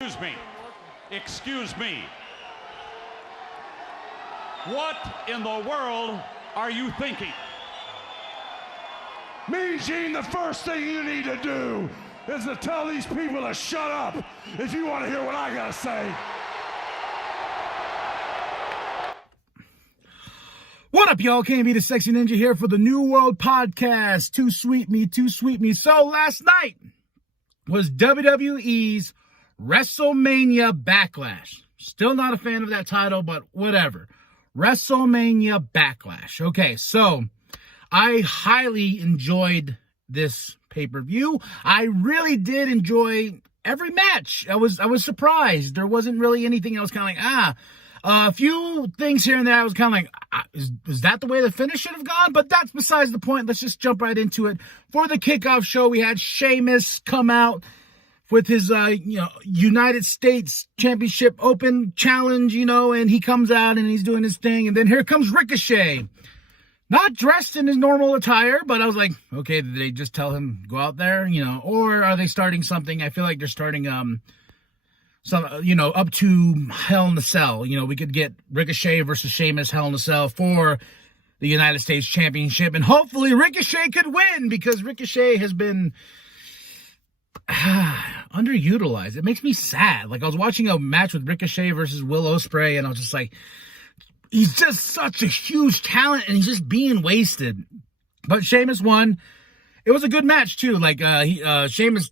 Excuse me. Excuse me. What in the world are you thinking? Mean Gene, the first thing you need to do is to tell these people to shut up if you want to hear what I gotta say. What up, y'all? KMB The Sexy Ninja here for the New World Podcast. Too sweet me, too sweet me. So last night was WWE's WrestleMania Backlash. Still not a fan of that title, but whatever. WrestleMania Backlash. Okay, so I highly enjoyed this pay-per-view. I really did enjoy every match. I was surprised. There wasn't really anything I was kind of like, a few things here and there I was kind of like, is that the way the finish should have gone? But that's besides the point. Let's just jump right into it. For the kickoff show, we had Sheamus come out with his, United States Championship Open Challenge, and he comes out and he's doing his thing. And then here comes Ricochet. Not dressed in his normal attire, but I was like, okay, did they just tell him go out there, or are they starting something? I feel like they're starting, up to Hell in a Cell. We could get Ricochet versus Sheamus Hell in a Cell for the United States Championship. And hopefully Ricochet could win because Ricochet has been underutilized. It makes me sad. Like, I was watching a match with Ricochet versus Will Ospreay, and I was just like, he's just such a huge talent, and he's just being wasted. But Sheamus won. It was a good match, too. Like, Sheamus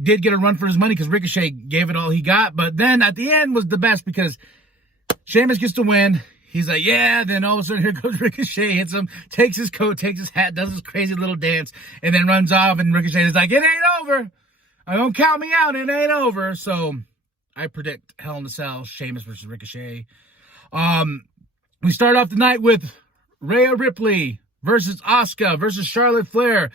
did get a run for his money because Ricochet gave it all he got. But then at the end was the best because Sheamus gets to win. He's like, yeah. Then all of a sudden, here goes Ricochet, hits him, takes his coat, takes his hat, does this crazy little dance, and then runs off. And Ricochet is like, it ain't over. Don't count me out. It ain't over. So I predict Hell in a Cell, Sheamus versus Ricochet. We start off the night with Rhea Ripley versus Asuka versus Charlotte Flair.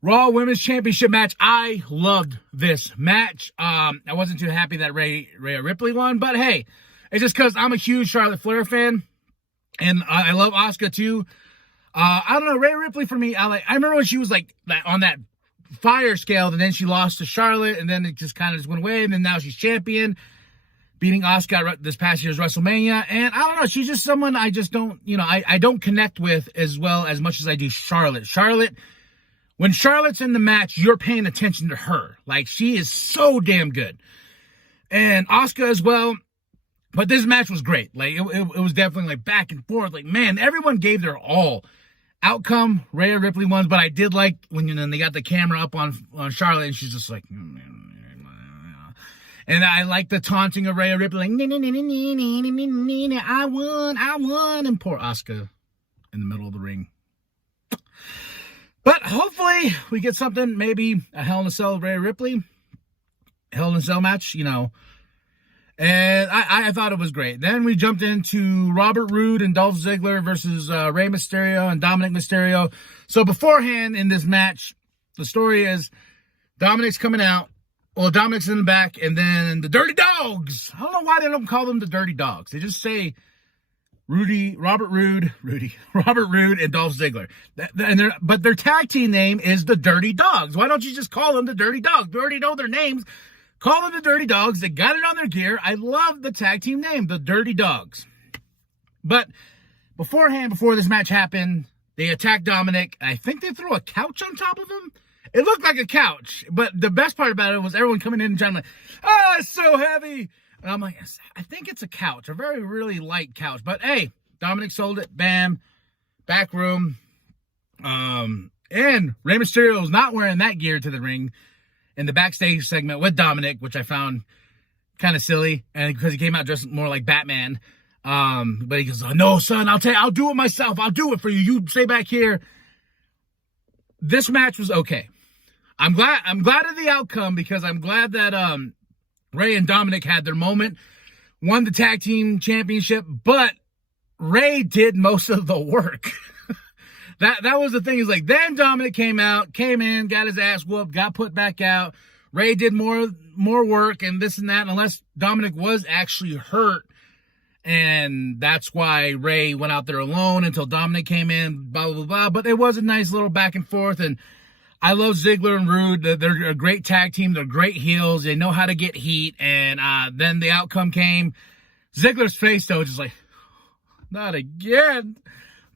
Raw Women's Championship match. I loved this match. I wasn't too happy that Rhea Ripley won, but hey, it's just because I'm a huge Charlotte Flair fan, and I love Asuka too. I don't know, Rhea Ripley for me, I remember when she was like on that fire scale, and then she lost to Charlotte, and then it just kind of just went away, and then now she's champion, beating Asuka this past year's WrestleMania. And I don't know, she's just someone I just don't, I don't connect with as much as I do Charlotte. When Charlotte's in the match, you're paying attention to her. Like, she is so damn good. And Asuka as well. But this match was great. Like, it was definitely like back and forth. Like, man, everyone gave their all. Outcome, Rhea Ripley won, but I did like when they got the camera up on Charlotte, and she's just like, and I like the taunting of Rhea Ripley, like, I won, and poor Asuka in the middle of the ring. But hopefully we get something, maybe a Hell in a Cell Rhea Ripley, Hell in a Cell match, And I thought it was great. Then we jumped into Robert Roode and Dolph Ziggler versus Rey Mysterio and Dominic Mysterio. So beforehand in this match, the story is Dominic's coming out. Well, Dominic's in the back, and then the Dirty Dogs. I don't know why they don't call them the Dirty Dogs. They just say Robert Roode and Dolph Ziggler. But their tag team name is the Dirty Dogs. Why don't you just call them the Dirty Dogs? We already know their names. Call them the Dirty Dogs. They got it on their gear. I love the tag team name, the Dirty Dogs. But before this match happened, they attacked Dominic. I think they threw a couch on top of him. It looked like a couch. But the best part about it was everyone coming in and trying to, it's so heavy. And I'm like, I think it's a couch, a very, really light couch. But hey, Dominic sold it. Bam. Back room. And Rey Mysterio is not wearing that gear to the ring in the backstage segment with Dominic, which I found kind of silly, and because he came out dressed more like Batman. But he goes, oh, no, son, I'll do it myself. I'll do it for you. You stay back here. This match was okay. I'm glad of the outcome because I'm glad that Rey and Dominic had their moment, won the tag team championship, but Rey did most of the work. That was the thing. Is like, then Dominic came in, got his ass whooped, got put back out. Rey did more work and this and that, unless Dominic was actually hurt. And that's why Rey went out there alone until Dominic came in, blah, blah, blah. But it was a nice little back and forth. And I love Ziggler and Rude. They're a great tag team. They're great heels. They know how to get heat. And then the outcome came. Ziggler's face, though, just like, not again.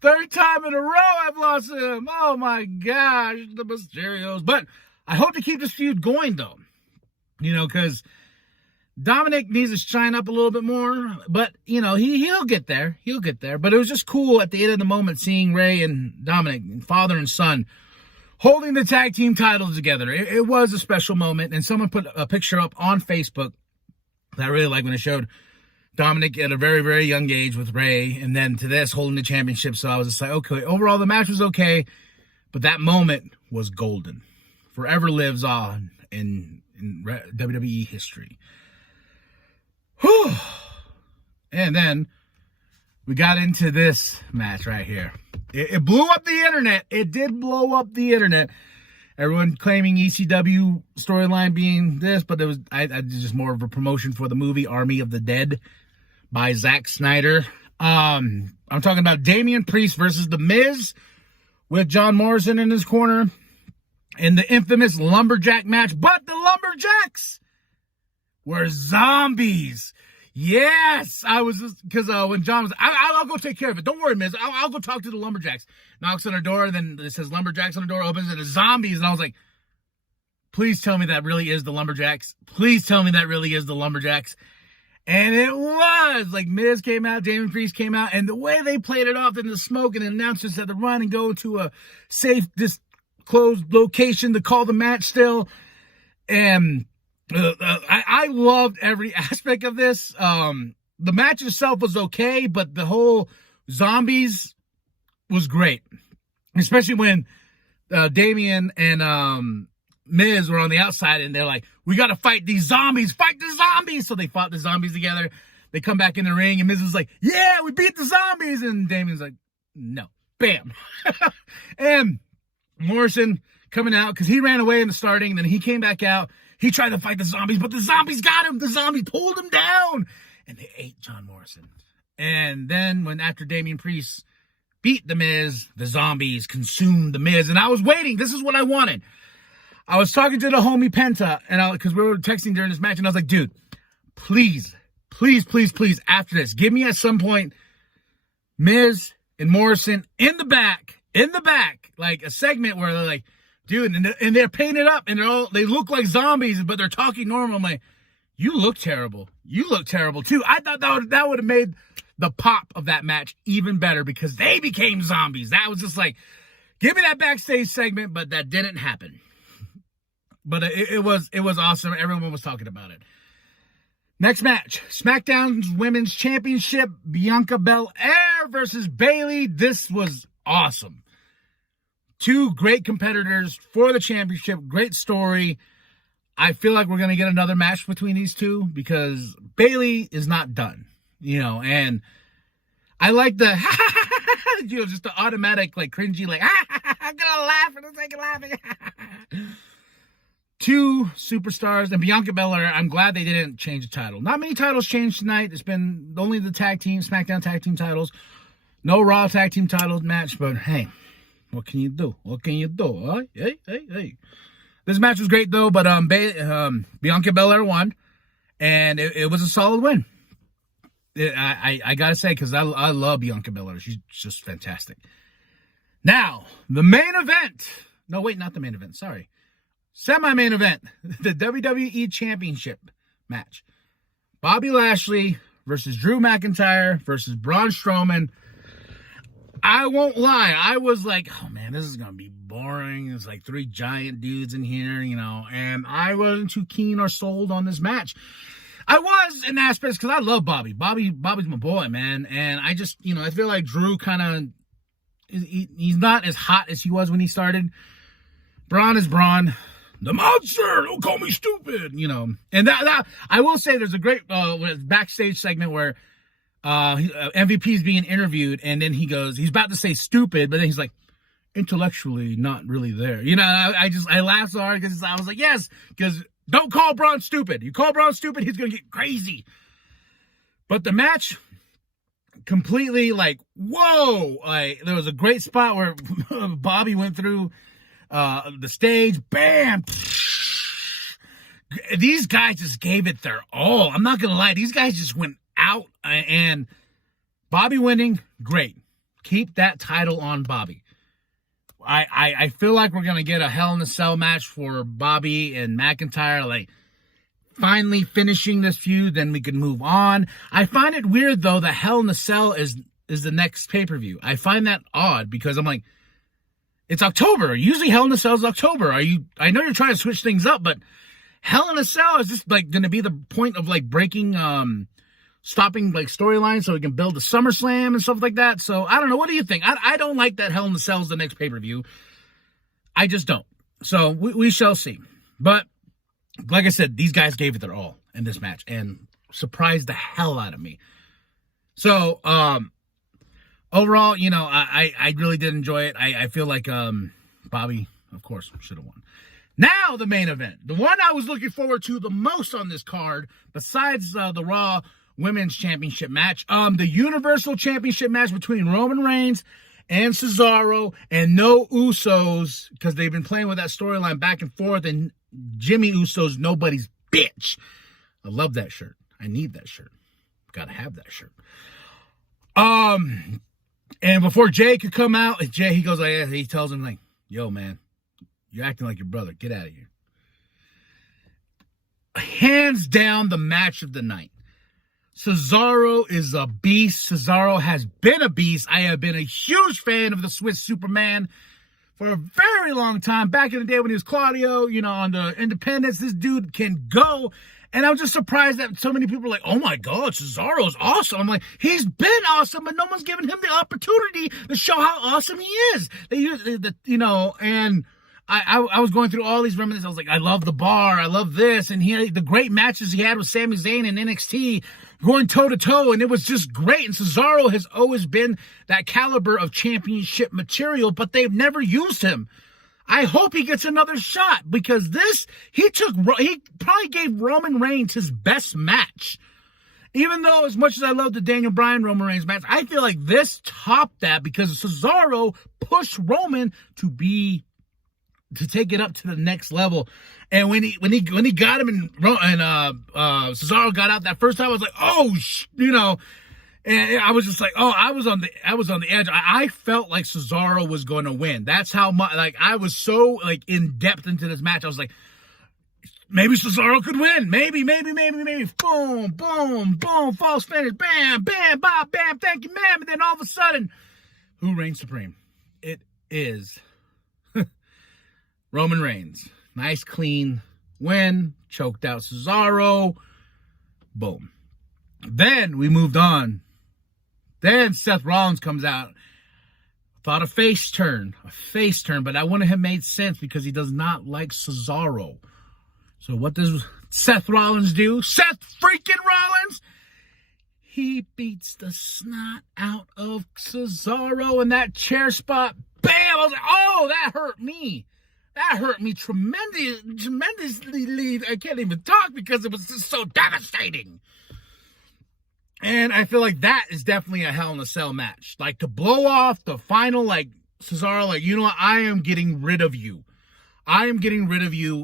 Third time in a row I've lost him. Oh, my gosh. The Mysterios. But I hope to keep this feud going, though. You know, because Dominic needs to shine up a little bit more. But, you know, he'll get there. He'll get there. But it was just cool at the end of the moment seeing Ray and Dominic, father and son, holding the tag team titles together. It was a special moment. And someone put a picture up on Facebook that I really liked when it showed Dominic at a very, very young age with Ray, and then to this, holding the championship. So I was just like, okay, overall the match was okay, but that moment was golden. Forever lives on in WWE history. Whew. And then we got into this match right here. It blew up the internet. It did blow up the internet. Everyone claiming ECW storyline being this, but it was I just more of a promotion for the movie Army of the Dead by Zack Snyder. I'm talking about Damian Priest versus The Miz with John Morrison in his corner in the infamous lumberjack match. But the lumberjacks were zombies. Yes, I was just because when John was, I'll go take care of it. Don't worry, Miz. I'll go talk to the lumberjacks. Knocks on her door, and then it says lumberjacks on the door. Opens, and it's zombies. And I was like, please tell me that really is the lumberjacks. Please tell me that really is the lumberjacks. And it was. Like, Miz came out, Damian Priest came out, and the way they played it off in the smoke, and the announcers had to run and go to a safe, disclosed location to call the match still. And I loved every aspect of this. The match itself was okay, but the whole zombies was great. Especially when Damian and Miz were on the outside, and they're like, we got to fight these zombies. Fight the zombies. So they fought the zombies together. They come back in the ring, and Miz was like, yeah, we beat the zombies. And Damian's like, no. Bam. And Morrison coming out, because he ran away in the starting, and then he came back out. He tried to fight the zombies, but the zombies got him. The zombies pulled him down, and they ate John Morrison. And then after Damian Priest beat The Miz, the zombies consumed The Miz, and I was waiting. This is what I wanted. I was talking to the homie Penta, and because we were texting during this match, and I was like, dude, please, after this, give me at some point Miz and Morrison in the back, like a segment where they're like, dude, and they're painted up, and they look like zombies, but they're talking normal. I'm like, you look terrible. You look terrible too. I thought that would have made the pop of that match even better, because they became zombies. That was just like, give me that backstage segment, but that didn't happen. But it was awesome. Everyone was talking about it. Next match, SmackDown's Women's Championship, Bianca Belair versus Bayley. This was awesome. Two great competitors for the championship. Great story. I feel like we're going to get another match between these two, because Bayley is not done, and I like the, just the automatic, like, cringy, like, I'm going to laugh for the sake of laughing. Two superstars, and Bianca Belair, I'm glad they didn't change the title. Not many titles changed tonight. It's been only the SmackDown tag team titles. No Raw tag team title match, but hey, what can you do? Huh? Hey. This match was great, though, but Bianca Belair won, and it was a solid win. I got to say, because I love Bianca Belair. She's just fantastic. Now, the main event. No, wait, not the main event. Sorry. Semi-main event. The WWE Championship match. Bobby Lashley versus Drew McIntyre versus Braun Strowman. I won't lie. I was like, oh, man, this is going to be boring. There's like three giant dudes in here, and I wasn't too keen or sold on this match. I was in aspects because I love Bobby. Bobby's my boy, man. And I just, I feel like Drew kind of, he's not as hot as he was when he started. Braun is Braun. The monster, don't call me stupid, And that I will say there's a great backstage segment where MVP is being interviewed, and then he goes, he's about to say stupid, but then he's like, intellectually not really there. I laughed so hard because I was like, yes, because don't call Braun stupid. You call Braun stupid, he's going to get crazy. But the match, completely like, whoa. There was a great spot where Bobby went through the stage, bam. These guys just gave it their all. I'm not going to lie. These guys just went out, and Bobby winning, great. Keep that title on Bobby. I feel like we're going to get a Hell in a Cell match for Bobby and McIntyre, like finally finishing this feud, then we can move on. I find it weird, though, that Hell in a Cell is the next pay-per-view. I find that odd because I'm like, it's October. Usually Hell in a Cell is October. I know you're trying to switch things up, but Hell in a Cell is just like going to be the point of like breaking, stopping like storylines so we can build a SummerSlam and stuff like that. So I don't know. What do you think? I don't like that Hell in a Cell is the next pay-per-view. I just don't. So we shall see. But like I said, these guys gave it their all in this match and surprised the hell out of me. So, overall, you know, I really did enjoy it. I feel like, Bobby, of course, should have won. Now, the main event. The one I was looking forward to the most on this card, besides the Raw Women's Championship match, the Universal Championship match between Roman Reigns and Cesaro, and no Usos, because they've been playing with that storyline back and forth, and Jimmy Uso's nobody's bitch. I love that shirt. I need that shirt. Gotta have that shirt. And before Jay could come out, Jay, he goes like, he tells him like, yo, man, you're acting like your brother. Get out of here. Hands down, the match of the night. Cesaro is a beast. Cesaro has been a beast. I have been a huge fan of the Swiss Superman for a very long time. Back in the day when he was Claudio, you know, on the Independence, this dude can go. And I'm just surprised that so many people are like, oh my God, Cesaro's awesome. I'm like, he's been awesome, but no one's given him the opportunity to show how awesome he is. You know, and I was going through all these reminiscences. I was like, I love the bar. I love this. And the great matches he had with Sami Zayn and NXT going toe to toe. And it was just great. And Cesaro has always been that caliber of championship material, but they've never used him. I hope he gets another shot because he probably gave Roman Reigns his best match. Even though as much as I love the Daniel Bryan Roman Reigns match, I feel like this topped that because Cesaro pushed Roman to take it up to the next level. And when he got him and Cesaro got out that first time, I was like, oh, you know, and I was just like, oh, I was on the edge. I felt like Cesaro was going to win. That's how much, like, I was so, like, in depth into this match. I was like, maybe Cesaro could win. Maybe. Boom, boom, boom, false finish. Bam, bam, bam, bam, thank you, ma'am. And then all of a sudden, who reigns supreme? It is Roman Reigns. Nice, clean win. Choked out Cesaro. Boom. Then we moved on. Then Seth Rollins comes out. Thought a face turn, but that wouldn't have made sense because he does not like Cesaro. So what does Seth Rollins do? Seth freaking Rollins! He beats the snot out of Cesaro in that chair spot. Bam! I was like, oh, that hurt me. That hurt me tremendously. I can't even talk because it was just so devastating. And I feel like that is definitely a Hell in a Cell match. Like, to blow off the final, like, Cesaro, like, you know what? I am getting rid of you.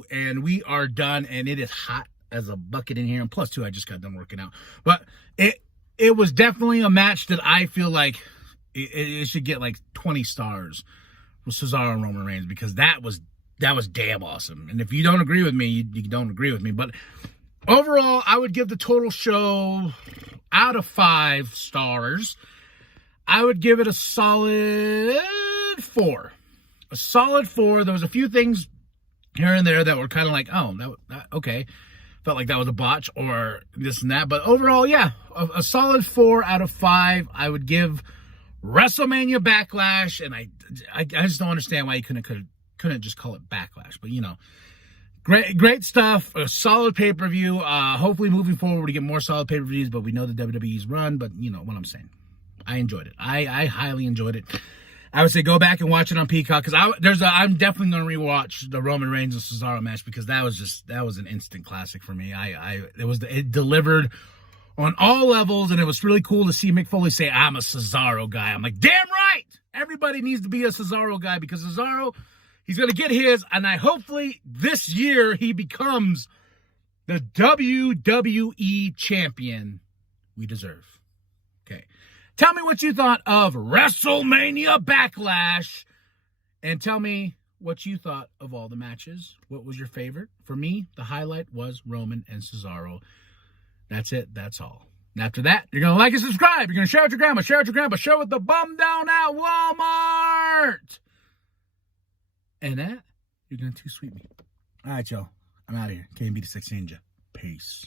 And we are done. And it is hot as a bucket in here. And plus, too, I just got done working out. But it was definitely a match that I feel like it should get, like, 20 stars with Cesaro and Roman Reigns. Because that was damn awesome. And if you don't agree with me, you don't agree with me. But overall, I would give the total show, out of 5 stars, I would give it a solid 4. A solid 4. There was a few things here and there that were kind of like, oh, that okay. Felt like that was a botch or this and that. But overall, yeah, a solid 4 out of 5. I would give WrestleMania Backlash, and I just don't understand why you couldn't just call it Backlash. But, you know, Great stuff. A solid pay-per-view. Hopefully moving forward we get more solid pay-per-views, but we know the WWE's run, but you know what I'm saying. I enjoyed it. I highly enjoyed it. I would say go back and watch it on Peacock because I'm definitely going to rewatch the Roman Reigns and Cesaro match because that was an instant classic for me. It delivered on all levels, and it was really cool to see Mick Foley say, I'm a Cesaro guy. I'm like, damn right! Everybody needs to be a Cesaro guy because Cesaro, He's going to get his, and hopefully this year he becomes the WWE champion we deserve. Okay. Tell me what you thought of WrestleMania Backlash, and tell me what you thought of all the matches. What was your favorite? For me, the highlight was Roman and Cesaro. That's it. That's all. And after that, you're going to like and subscribe. You're going to share with your grandma. Share with your grandpa. Share with the bum down at Walmart. And that, you're going to sweet me. All right, y'all. I'm out of here. KMB The Sexy Ninja. Peace.